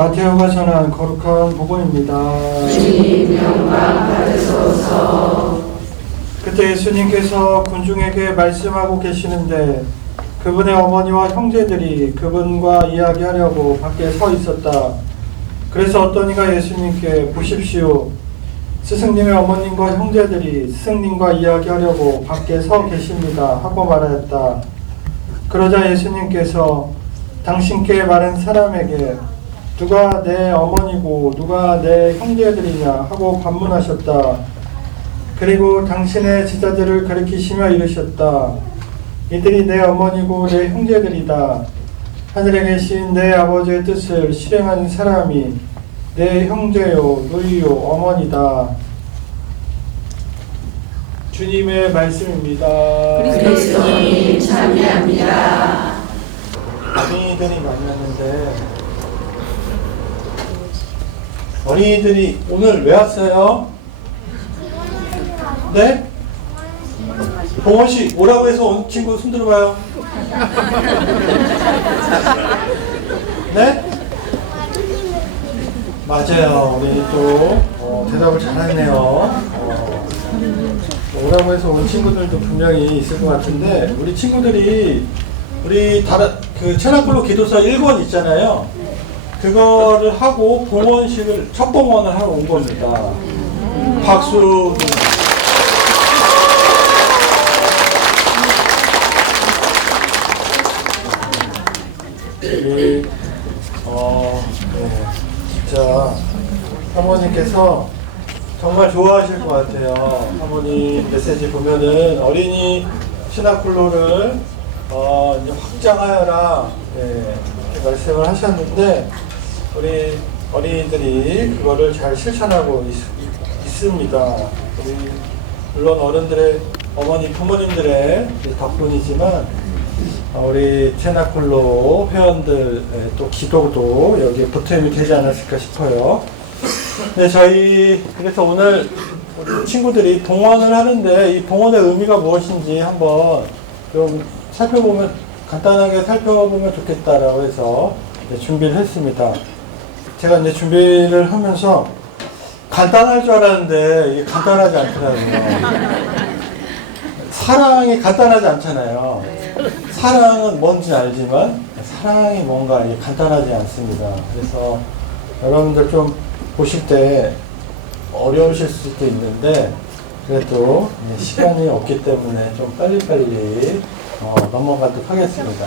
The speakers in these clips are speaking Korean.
마테오가 전한 거룩한 복음입니다. 주님 영광 받으소서 그때 예수님께서 군중에게 말씀하고 계시는데 그분의 어머니와 형제들이 그분과 이야기하려고 밖에 서 있었다. 그래서 어떤 이가 예수님께 보십시오. 스승님의 어머님과 형제들이 스승님과 이야기하려고 밖에 서 계십니다. 하고 말하였다. 그러자 예수님께서 당신께 말한 사람에게 누가 내 어머니고 누가 내 형제들이냐 하고 반문하셨다. 그리고 당신의 제자들을 가리키시며 이르셨다. 이들이 내 어머니고 내 형제들이다. 하늘에 계신 내 아버지의 뜻을 실행하는 사람이 내 형제요, 누이요, 어머니다. 주님의 말씀입니다. 그리스도님 참여합니다 어린이들이 많이 왔는데 어린이들이 오늘 왜 왔어요? 네? 봉원 씨 오라고 해서 온 친구 손 들어봐요. 네? 맞아요. 우리 또 어, 대답을 잘하네요. 어, 오라고 해서 온 친구들도 분명히 있을 것 같은데 우리 친구들이 우리 다른 그 체나콜로 기도사 1권 있잖아요. 그거를 하고 봉헌식을 첫 봉헌을 하러 온 겁니다. 박수. 우리 어, 네, 진짜 사모님께서 정말 좋아하실 것 같아요. 사모님 메시지 보면은 어린이 시나클로를 어, 이제 확장하여라 네, 이렇게 말씀을 하셨는데 우리 어린이들이 그거를 잘 실천하고 있, 있습니다. 우리 물론 어른들의 어머니 부모님들의 덕분이지만 어, 우리 체나콜로 회원들 또 기도도 여기에 보탬이 되지 않았을까 싶어요. 네, 저희 그래서 오늘 우리 친구들이 봉헌을 하는데 이 봉헌의 의미가 무엇인지 한번 좀 살펴보면 간단하게 살펴보면 좋겠다라고 해서 네, 준비를 했습니다. 제가 이제 준비를 하면서 간단할 줄 알았는데 이게 간단하지 않더라고요. 사랑이 간단하지 않잖아요. 사랑은 뭔지 알지만 사랑이 뭔가 이게 간단하지 않습니다. 그래서 여러분들 좀 보실 때 어려우실 수도 있는데 그래도 네, 시간이 없기 때문에 좀 빨리빨리 어, 넘어가도록 하겠습니다.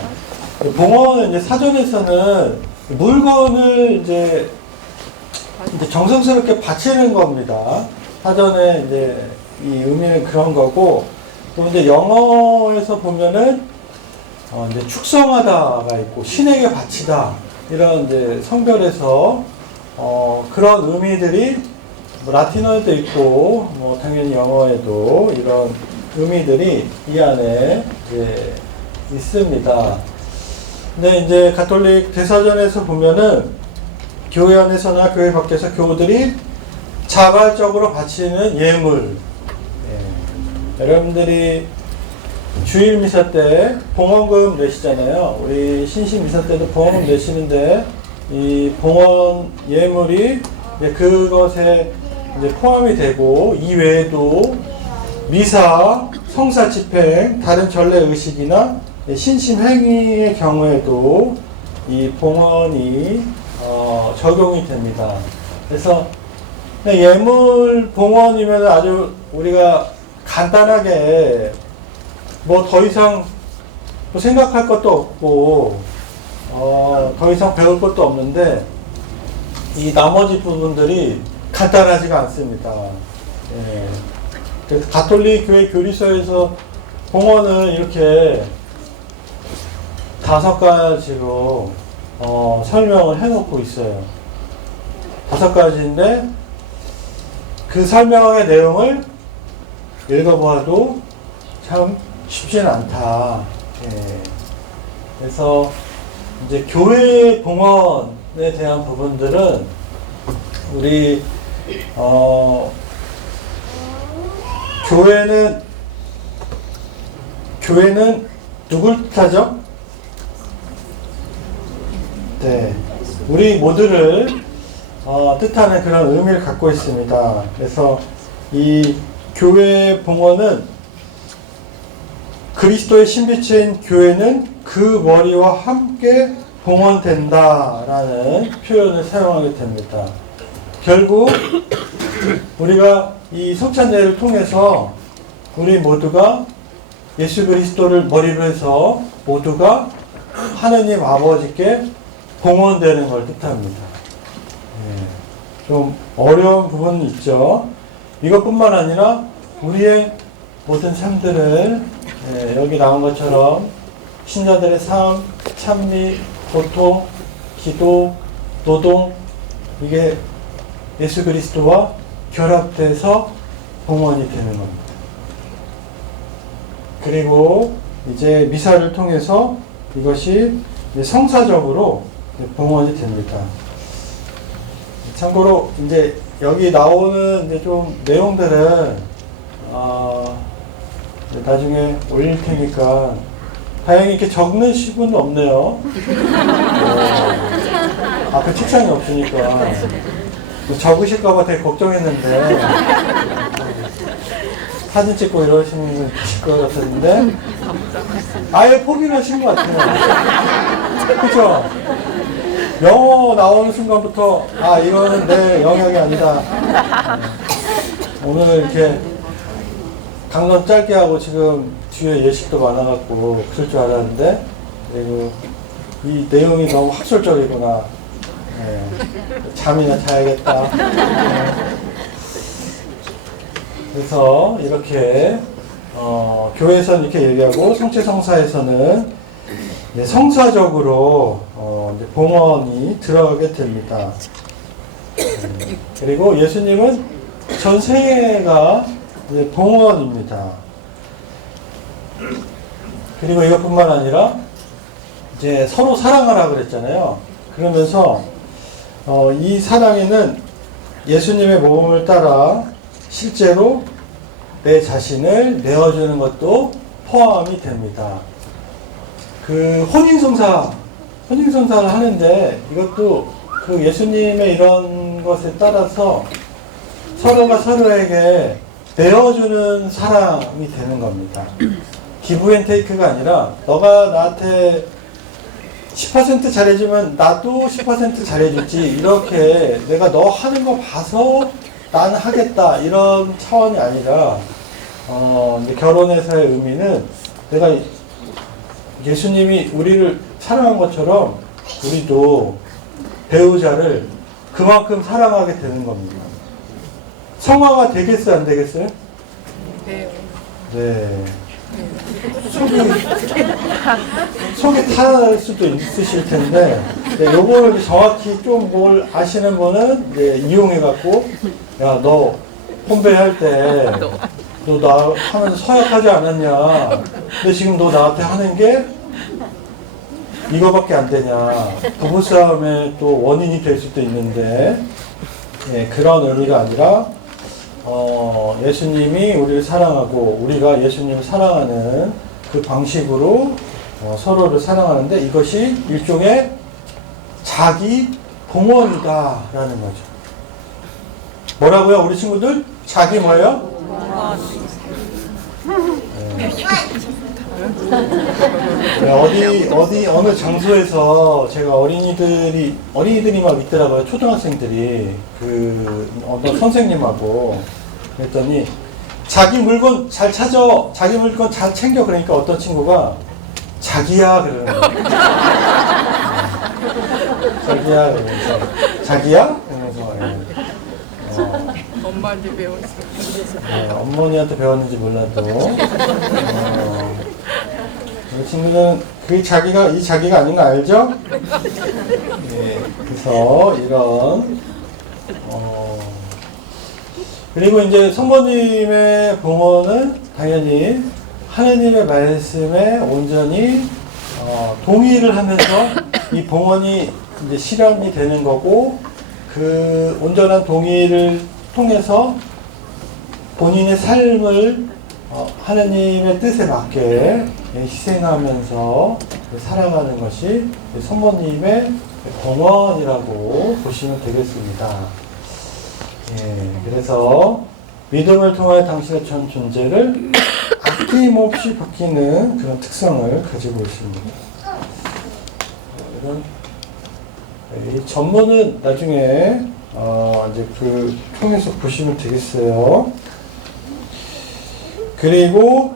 봉헌은 이제 사전에서는 물건을 이제, 이제 정성스럽게 바치는 겁니다. 사전에 이제 이 의미는 그런 거고 또 이제 영어에서 보면은 어 이제 축성하다가 있고 신에게 바치다 이런 이제 성별에서 어 그런 의미들이 뭐 라틴어에도 있고 뭐 당연히 영어에도 이런 의미들이 이 안에 이제 있습니다. 근데 이제 가톨릭 대사전에서 보면은 교회 안에서나 교회 밖에서 교우들이 자발적으로 바치는 예물. 예. 여러분들이 주일 미사 때 봉헌금 내시잖아요. 우리 신신 미사 때도 봉헌금 내시는데 이 봉헌 예물이 이제 그것에 이제 포함이 되고 이 외에도 미사, 성사 집행, 다른 전례 의식이나 신심 행위의 경우에도 이 봉헌이 어, 적용이 됩니다. 그래서 그냥 예물 봉헌이면 아주 우리가 간단하게 뭐 더 이상 뭐 생각할 것도 없고 어, 더 이상 배울 것도 없는데 이 나머지 부분들이 간단하지가 않습니다. 예. 그래서 가톨릭 교회 교리서에서 봉헌을 이렇게 다섯 가지로 어, 설명을 해놓고 있어요. 다섯 가지인데 그 설명의 내용을 읽어보아도 참 쉽지는 않다. 예. 그래서 이제 교회 봉헌에 대한 부분들은 우리 어, 교회는 교회는 누굴 뜻하죠? 네, 우리 모두를 어, 뜻하는 그런 의미를 갖고 있습니다. 그래서 이 교회 봉헌은 그리스도의 신비체인 교회는 그 머리와 함께 봉헌된다라는 표현을 사용하게 됩니다. 결국 우리가 이 성찬례를 통해서 우리 모두가 예수 그리스도를 머리로 해서 모두가 하느님 아버지께 봉헌되는 걸 뜻합니다. 예, 좀 어려운 부분이 있죠. 이것뿐만 아니라 우리의 모든 삶들을 예, 여기 나온 것처럼 신자들의 삶, 찬미, 고통, 기도, 노동 이게 예수 그리스도와 결합돼서 봉헌이 되는 겁니다. 그리고 이제 미사를 통해서 이것이 성사적으로 이제 봉헌이 됩니다. 참고로 이제 여기 나오는 이제 좀 내용들은 어, 나중에 올릴 테니까 다행히 이렇게 적는 식은 없네요. 어, 앞에 책상이 없으니까 적으실까봐 되게 걱정했는데 사진 찍고 이러시는 것 같았는데 아예 포기를 하신 것 같아요. 그죠? 영어 나오는 순간부터 아 이거는 내 영역이 아니다. 오늘 이렇게 강론 짧게 하고 지금 뒤에 예식도 많아갖고 그럴 줄 알았는데 그리고 이 내용이 너무 학술적이구나. 네. 잠이나 자야겠다. 네. 그래서 이렇게 어, 교회에서는 이렇게 얘기하고 성체성사에서는 이제 성사적으로 어, 봉헌이 들어가게 됩니다. 음, 그리고 예수님은 전 세계가 봉헌입니다. 그리고 이것뿐만 아니라 이제 서로 사랑하라 그랬잖아요. 그러면서 어, 이 사랑에는 예수님의 몸을 따라 실제로 내 자신을 내어주는 것도 포함이 됩니다. 그 혼인성사, 혼인성사를 하는데 이것도 그 예수님의 이런 것에 따라서 서로가 서로에게 내어주는 사람이 되는 겁니다. 기브앤테이크가 아니라 너가 나한테 10% 잘해주면 나도 10% 잘해주지 이렇게 내가 너 하는 거 봐서 난 하겠다 이런 차원이 아니라 어, 결혼에서의 의미는 내가 예수님이 우리를 사랑한 것처럼 우리도 배우자를 그만큼 사랑하게 되는 겁니다. 성화가 되겠어요, 안 되겠어요? 네. 속이, 속이 탈 수도 있으실 텐데, 네, 요거를 정확히 좀 뭘 아시는 분은 이제 이용해갖고, 야, 너 홈페이할 때, 너 나 하면서 서약하지 않았냐. 근데 지금 너 나한테 하는 게 이거밖에 안 되냐. 부부 싸움의 또 원인이 될 수도 있는데, 예, 그런 의미가 아니라, 어, 예수님이 우리를 사랑하고 우리가 예수님을 사랑하는 그 방식으로 어, 서로를 사랑하는데 이것이 일종의 자기 봉헌이다라는 거죠. 뭐라고요, 우리 친구들? 자기 뭐예요? 네. 네, 어디 어디 어느 장소에서 제가 어린이들이 어린이들이 막 있더라고요. 초등학생들이. 그 어떤 선생님하고 그랬더니 자기 물건 잘 찾아 자기 물건 잘 챙겨. 그러니까 어떤 친구가 자기야 그러는 거예요. 자기야 그러면서. 자기야 엄마한테 배웠어. 네, 어머니한테 배웠는지 몰라도 어, 우리 친구는 그 자기가 이 자기가 아닌 거 알죠? 네, 그래서 이런 어, 그리고 이제 성모님의 봉헌은 당연히 하느님의 말씀에 온전히 어, 동의를 하면서 이 봉헌이 이제 실현이 되는 거고 그 온전한 동의를 통해서 본인의 삶을 어, 하나님의 뜻에 맞게 희생하면서 살아가는 것이 성모님의 봉헌이라고 보시면 되겠습니다. 예, 그래서 믿음을 통하여 당신의 전 존재를 아낌없이 바뀌는 그런 특성을 가지고 있습니다. 이런 이 전문은 나중에 어, 이제 그 통해서 보시면 되겠어요. 그리고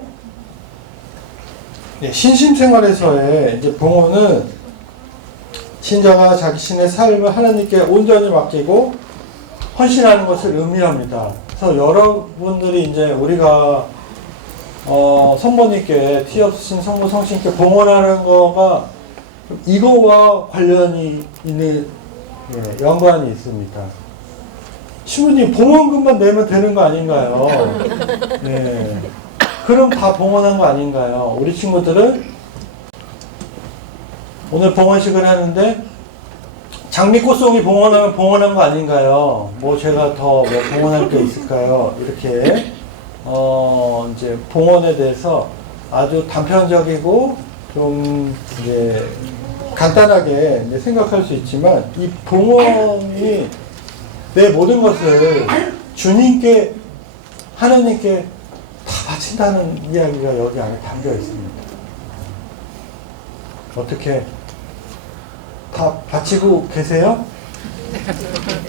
예, 신심생활에서의 이제 봉헌은 신자가 자기 신의 삶을 하나님께 온전히 맡기고 헌신하는 것을 의미합니다. 그래서 여러분들이 이제 우리가 어, 성모님께 티 없으신 성모 성신께 봉헌하는 거가 이거와 관련이 있는 예, 연관이 있습니다. 신부님 봉헌금만 내면 되는 거 아닌가요? 네. 그럼 다 봉헌한 거 아닌가요? 우리 친구들은 오늘 봉헌식을 하는데 장미꽃송이 봉헌하면 봉헌한 거 아닌가요? 뭐 제가 더 뭐 봉헌할 게 있을까요? 이렇게 어 이제 봉헌에 대해서 아주 단편적이고 좀 이제 간단하게 생각할 수 있지만 이 봉헌이 내 모든 것을 주님께 하나님께 다 바친다는 이야기가 여기 안에 담겨 있습니다. 어떻게 다 바치고 계세요?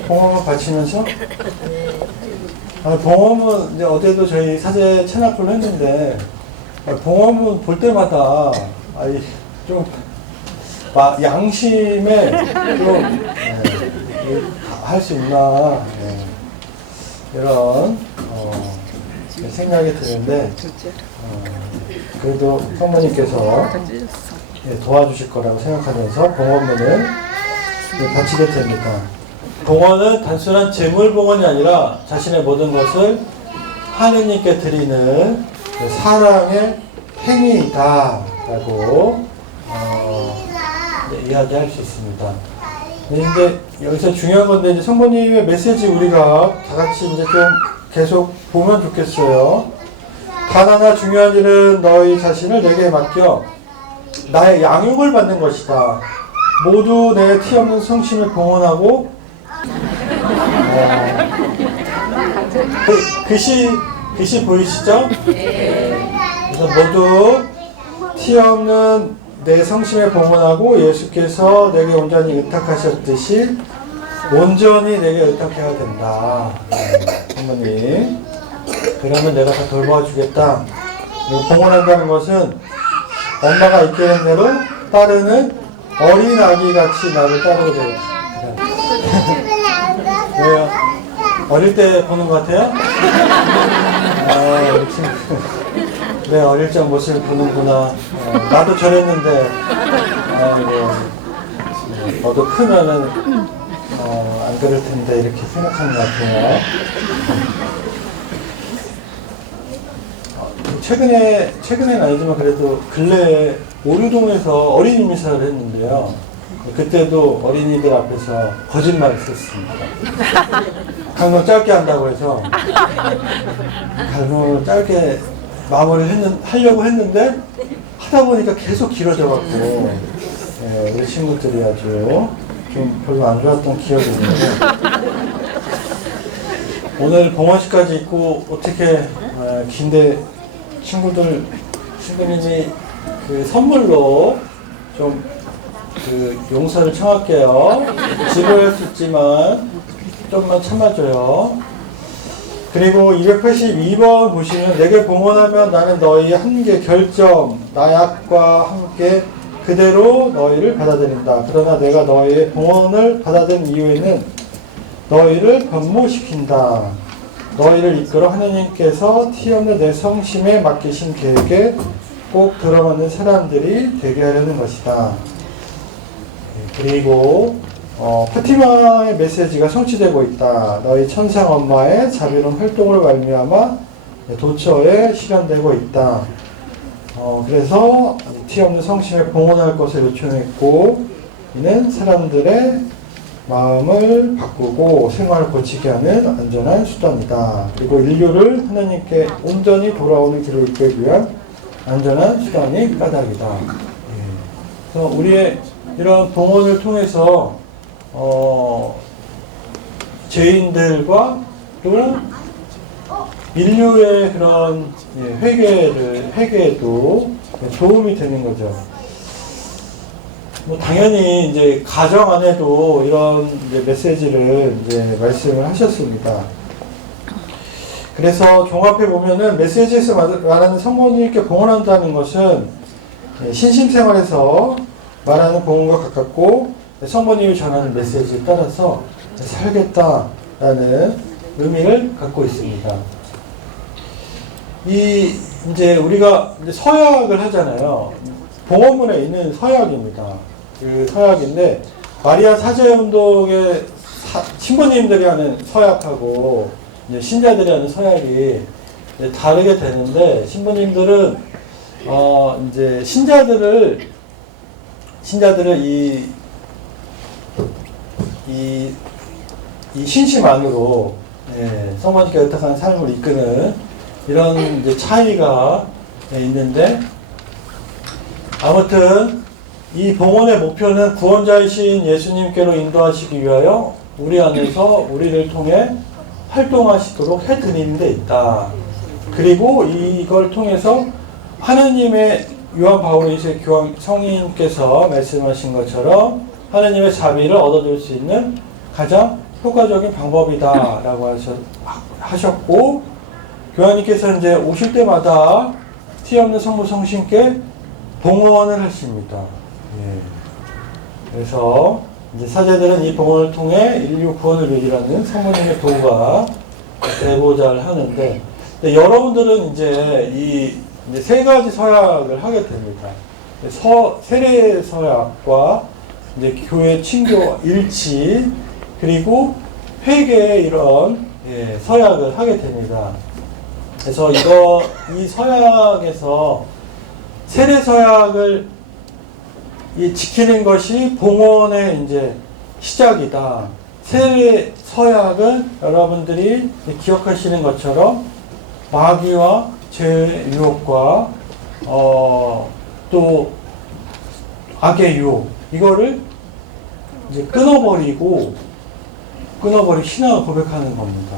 봉헌을 바치면서? 아, 봉헌은 이제 어제도 저희 사제 체납을 했는데 아, 봉헌은 볼 때마다 아이 좀 마- 양심에 좀 할 수 있나 예, 이런 어, 생각이 드는데 어, 그래도 성모님께서 예, 도와주실 거라고 생각하면서 봉헌문을 예, 바치게 됩니다. 봉헌은 단순한 재물 봉헌이 아니라 자신의 모든 것을 하느님께 드리는 그 사랑의 행위이다라고 어, 네, 이야기할 수 있습니다. 근데 여기서 중요한 건데 이제 성모님의 메시지 우리가 다 같이 이제 좀 계속 보면 좋겠어요. 단 하나 중요한 일은 너희 자신을 내게 맡겨 나의 양육을 받는 것이다. 모두 내 티 없는 성심을 봉헌하고 어, 그, 글씨 글씨 보이시죠? 그래서 모두 티 없는 내 성심에 봉헌하고 예수께서 내게 온전히 의탁하셨듯이 온전히 내게 의탁해야 된다. 네, 어머니. 그러면 내가 다 돌봐주겠다. 봉헌한다는 것은 엄마가 이끄는 대로 따르는 어린 아기 같이 나를 따르게 돼요. 왜요? 어릴 때 보는 것 같아요? 아, 친구. 네, 어릴 적 모습을 보는구나. 어, 나도 저랬는데, 아이고, 네, 너도 크면은, 어, 안 그럴 텐데, 이렇게 생각하는 것 같아요. 어, 최근에, 최근엔 아니지만 그래도 근래에 오류동에서 어린이 미사를 했는데요. 그때도 어린이들 앞에서 거짓말을 썼습니다. 강론 짧게 한다고 해서 강론을 짧게 마무리를 했는, 하려고 했는데 하다 보니까 계속 길어져갖고 예, 우리 친구들이 아주 좀 별로 안 좋았던 기억이 있는데 오늘 봉헌식까지 있고 어떻게 어, 긴데 친구들 친구님이 그 선물로 좀 그 용서를 청할게요. 지루할 수 있지만 좀만 참아줘요. 그리고 282번 보시면 내게 봉헌하면 나는 너희 한계 결점 나약과 함께 그대로 너희를 받아들인다. 그러나 내가 너희의 봉헌을 받아들인 이유에는 너희를 변모시킨다. 너희를 이끌어 하느님께서 티 없는 내 성심에 맡기신 계획에 꼭 들어맞는 사람들이 되게 하려는 것이다. 네, 그리고 어, 파티마의 메시지가 성취되고 있다. 너희 천상 엄마의 자비로운 활동을 말미암아 도처에 실현되고 있다. 어, 그래서 티 없는 성심에 봉헌할 것을 요청했고 이는 사람들의 마음을 바꾸고 생활을 고치게 하는 안전한 수단이다. 그리고 인류를 하나님께 온전히 돌아오는 길을 이끌기 위한 안전한 수단이 까닭이다. 예. 그래서 우리의 이런 봉헌을 통해서 어, 죄인들과 또 인류의 그런 예, 회개를 회개에도 도움이 되는 거죠. 뭐 당연히 이제 가정 안에도 이런 이제 메시지를 이제 말씀을 하셨습니다. 그래서 종합해 보면은 메시지에서 말- 말하는 성모님께 봉헌한다는 것은 예, 신심생활에서 말하는 봉헌과 가깝고 성모님이 전하는 메시지에 따라서 살겠다라는 의미를 갖고 있습니다. 이 이제 우리가 이제 서약을 하잖아요. 봉헌문에 있는 서약입니다. 그 서약인데 마리아 사제 운동의 사- 신부님들이 하는 서약하고 신자들이 하는 서약이 다르게 되는데 신부님들은 어 이제 신자들을 신자들을 이 이, 이 신심 안으로 예, 성모님께 의탁한 삶을 이끄는 이런 이제 차이가 예, 있는데 아무튼 이 봉헌의 목표는 구원자이신 예수님께로 인도하시기 위하여 우리 안에서 우리를 통해 활동하시도록 해드리는 데 있다. 그리고 이걸 통해서 하느님의 요한 바울이세 교황 성인께서 말씀하신 것처럼 하느님의 자비를 얻어들 수 있는 가장 효과적인 방법이다라고 하셨, 하셨고 교황님께서 이제 오실 때마다 티 없는 성부 성신께 봉헌을 하십니다. 예. 그래서 이제 사제들은 이 봉헌을 통해 인류 구원을 위하는 성모님의 도가 되고자 하는데 여러분들은 이제 이 세 가지 서약을 하게 됩니다. 서, 세례 서약과 이제 교회 친교 일치 그리고 회개의 이런 예, 서약을 하게 됩니다. 그래서 이거 이 서약에서 세례 서약을 이 지키는 것이 봉헌의 이제 시작이다. 세례 서약은 여러분들이 기억하시는 것처럼 마귀와 죄 유혹과 어, 또 악의 유혹 이거를 이제 끊어버리고 끊어버리고 신앙을 고백하는 겁니다.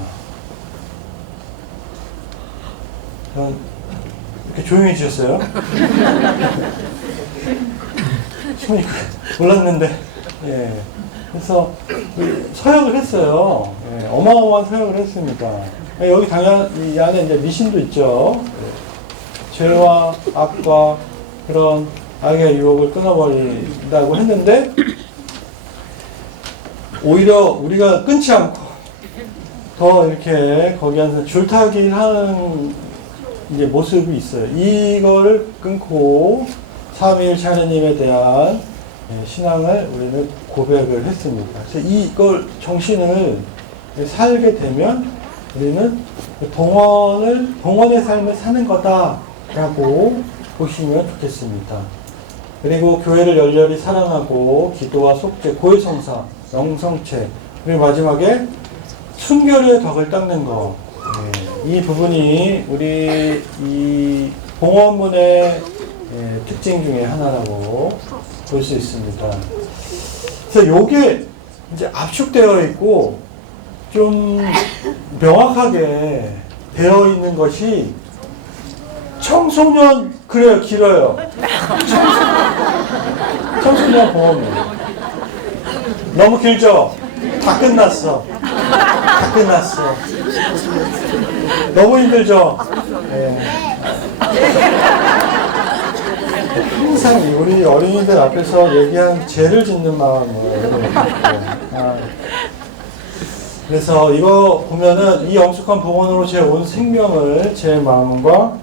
전 이렇게 조용해지셨어요? 처음에 몰랐는데, 예. 그래서 그 서약을 했어요. 예, 어마어마한 서약을 했습니다. 예, 여기 당연 이 안에 이제 미신도 있죠. 예. 죄와 악과 그런 악의 유혹을 끊어버린다고 했는데 오히려 우리가 끊지 않고 더 이렇게 거기 안에서 줄타기를 하는 이제 모습이 있어요. 이거를 끊고 삼위일체 하느님에 대한 예, 신앙을 우리는 고백을 했습니다. 그래서 이걸 정신을 살게 되면 우리는 봉헌을 봉헌의 삶을 사는 거다라고 보시면 좋겠습니다. 그리고 교회를 열렬히 사랑하고 기도와 속죄, 고해성사, 영성체 그리고 마지막에 순결의 덕을 닦는 것. 예, 이 부분이 우리 이 봉헌문의 예, 특징 중에 하나라고 볼 수 있습니다. 그래서 요게 이제 압축되어 있고 좀 명확하게 되어 있는 것이 청소년 그래요 길어요. 청소, 청소년 보험 너무 길죠? 다 끝났어. 다 끝났어. 너무 힘들죠? 네. 항상 이 우리 어린이들 앞에서 얘기한 죄를 짓는 마음으로. 아. 그래서 이거 보면은 이 영숙한 봉헌으로 제 온 생명을 제 마음과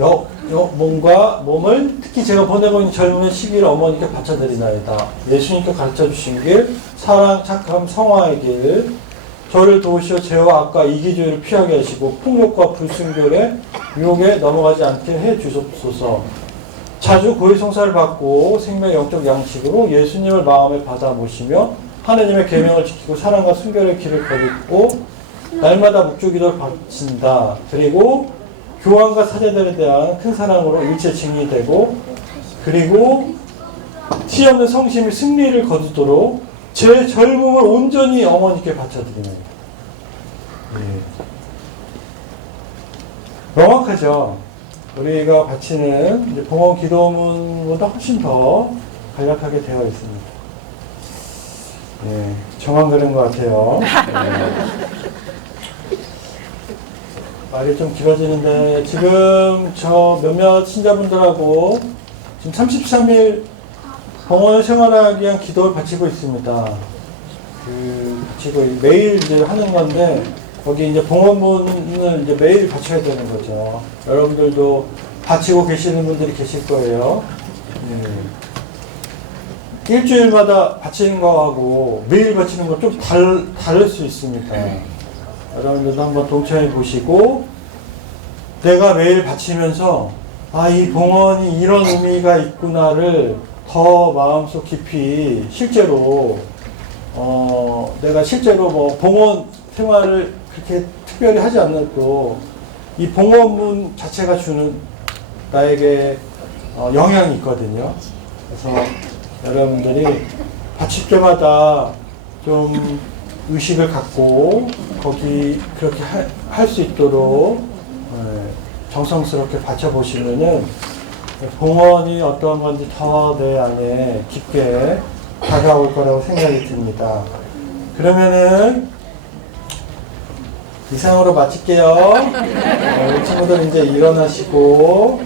여, 여, 몸과 몸을 특히 제가 보내고 있는 젊은 시기를 어머니께 바쳐드리나이다. 예수님께 가르쳐 주신 길, 사랑, 착함, 성화의 길, 저를 도우시어 죄와 악과 이기주의를 피하게 하시고 폭력과 불순결에 유혹에 넘어가지 않게 해 주옵소서. 자주 고의 성사를 받고 생명 영적 양식으로 예수님을 마음에 받아 모시며 하느님의 계명을 지키고 사랑과 순결의 길을 거듭고 날마다 묵주기도를 바친다. 그리고 교황과 사제들에 대한 큰 사랑으로 일체 증이 되고 그리고 티 없는 성심이 승리를 거두도록 제 젊음을 온전히 어머니께 바쳐드립니다. 예. 명확하죠. 우리가 바치는 봉헌 기도문보다 훨씬 더 간략하게 되어 있습니다. 예, 저만 그런 것 같아요. 예. 말이 좀 길어지는데 지금 저 몇몇 신자분들하고 지금 33일 봉헌을 생활하기 위한 기도를 바치고 있습니다. 그 바치고 매일 이제 하는 건데 거기 이제 봉헌문을 이제 매일 바쳐야 되는 거죠. 여러분들도 바치고 계시는 분들이 계실 거예요. 예. 일주일마다 바치는 거하고 매일 바치는 거 좀 다를 수 있습니다. 여러분들도 한번 동참해 보시고 내가 매일 바치면서 아 이 봉헌이 이런 의미가 있구나를 더 마음속 깊이 실제로 어 내가 실제로 뭐 봉헌 생활을 그렇게 특별히 하지 않아도 이 봉헌문 자체가 주는 나에게 어, 영향이 있거든요. 그래서 여러분들이 바칠 때마다 좀 의식을 갖고 거기 그렇게 할 수 있도록 예, 정성스럽게 바쳐보시면은 봉헌이 어떤 건지 더 내 안에 깊게 다가올 거라고 생각이 듭니다. 그러면은 이상으로 마칠게요. 어, 우리 친구들 이제 일어나시고